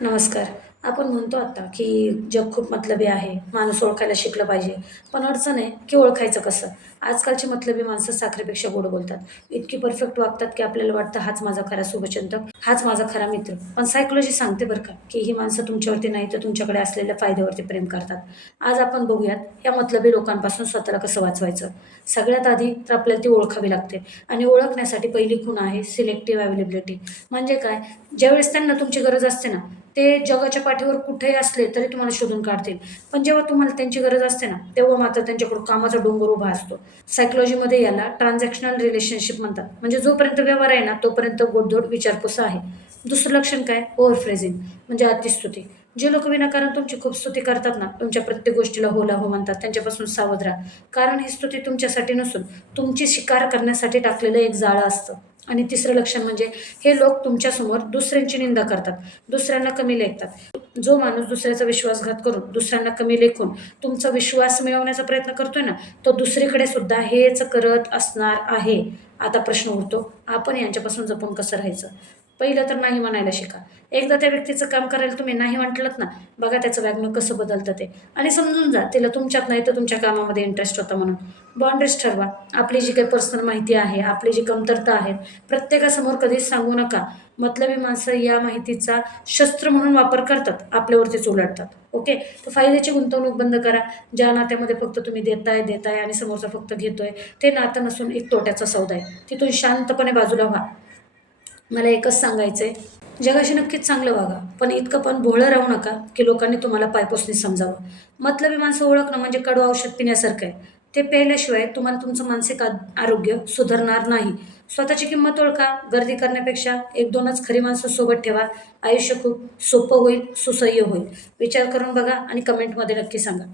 नमस्कार. आपण म्हणतो आता, की जग खूप मतलबी आहे. माणूस ओळखायला शिकलं पाहिजे. पण अडचण आहे, की ओळखायचं कसं? आजकालची मतलबी माणसं साखरेपेक्षा गोड बोलतात. इतकी परफेक्ट वागतात, की आपल्याला वाटतं हाच माझा खरा शुभचिंतक, हाच माझा खरा मित्र. पण सायकॉलॉजी सांगते बरं का, की ही माणसं तुमच्यावरती नाही तर तुमच्याकडे असलेल्या फायद्यावरती प्रेम करतात. आज आपण बघूयात या मतलबी लोकांपासून स्वतःला कसं वाचवायचं. सगळ्यात आधी तर आपल्याला ती ओळखावी लागते आणि ओळखण्यासाठी पहिली खूण आहे सिलेक्टिव्ह अवेलेबिलिटी. म्हणजे काय? ज्यावेळेस त्यांना तुमची गरज असते ना, ते जगाच्या पाठीवर कुठेही असले तरी तुम्हाला शोधून काढतील. पण जेव्हा तुम्हाला त्यांची गरज असते ना, तेव्हा मात्र त्यांच्याकडून कामाचा डोंगर उभा असतो. सायकॉलॉजीमध्ये याला ट्रान्झॅक्शनल रिलेशनशिप म्हणतात. म्हणजे जोपर्यंत व्यवहार आहे ना, तोपर्यंत गोडधोड विचारपूस आहे. दुसरं लक्षण काय? ओव्हरफ्रेझिंग म्हणजे अतिस्तुती. जे लोक विनाकारण तुमची खूप स्तुती करतात ना, तुमच्या प्रत्येक गोष्टीला हो ला हो म्हणतात, त्यांच्यापासून सावध राहा. कारण ही स्तुती तुमच्यासाठी नसून तुमची शिकार करण्यासाठी टाकलेलं एक जाळं असतं. आणि तिसरं लक्षण म्हणजे हे लोक तुमच्यासमोर दुसऱ्यांची निंदा करतात, दुसऱ्यांना कमी लेखतात. जो माणूस दुसऱ्याचा विश्वासघात करून दुसऱ्यांना कमी लेखून तुमचा विश्वास मिळवण्याचा प्रयत्न करतोय ना, तो दुसरीकडे सुद्धा हेच करत असणार आहे. आता प्रश्न उरतो, आपण यांच्यापासून जपून कसं राहायचं? पहिलं तर नाही म्हणायला शिका. एकदा त्या व्यक्तीचं काम करायला तुम्ही नाही म्हटलत ना, बघा त्याचं वागणं कसं बदलतं ते. आणि समजून जा तिला तुमच्यात नाही तर तुमच्या कामामध्ये इंटरेस्ट होता म्हणून. बाउंडरीज ठरवा. आपली जी काही पर्सनल माहिती आहे, आपली जी कमतरता आहे, प्रत्येकासमोर कधीच सांगू नका. मतलबी माणसं या माहितीचा शस्त्र म्हणून वापर करतात, आपल्यावरतीच उलटतात. ओके, तर फायद्याची गुंतवणूक बंद करा. ज्या नात्यामध्ये फक्त तुम्ही देताय आणि समोरचा फक्त घेतोय, ते नातं नसून एक तोट्याचा सौदा आहे. तिथून शांतपणे बाजूला व्हा. मला एकच सांगायचंय, जगाशी नक्कीच चांगलं वागा, पण इतकं पण भोळं राहू नका, की लोकांनी तुम्हाला पायपुसणी समजावं. मतलबी माणसं ओळखणं म्हणजे कडू औषध पिण्यासारखं आहे. ते प्यायल्याशिवाय तुम्हाला तुमचं मानसिक आरोग्य सुधारणार नाही. स्वतःची किंमत ओळखा. गर्दी करण्यापेक्षा 1-2च खरी माणसं सोबत ठेवा. आयुष्य खूप सोपं होईल, सुसह्य होईल. विचार करून बघा आणि कमेंटमध्ये नक्की सांगा.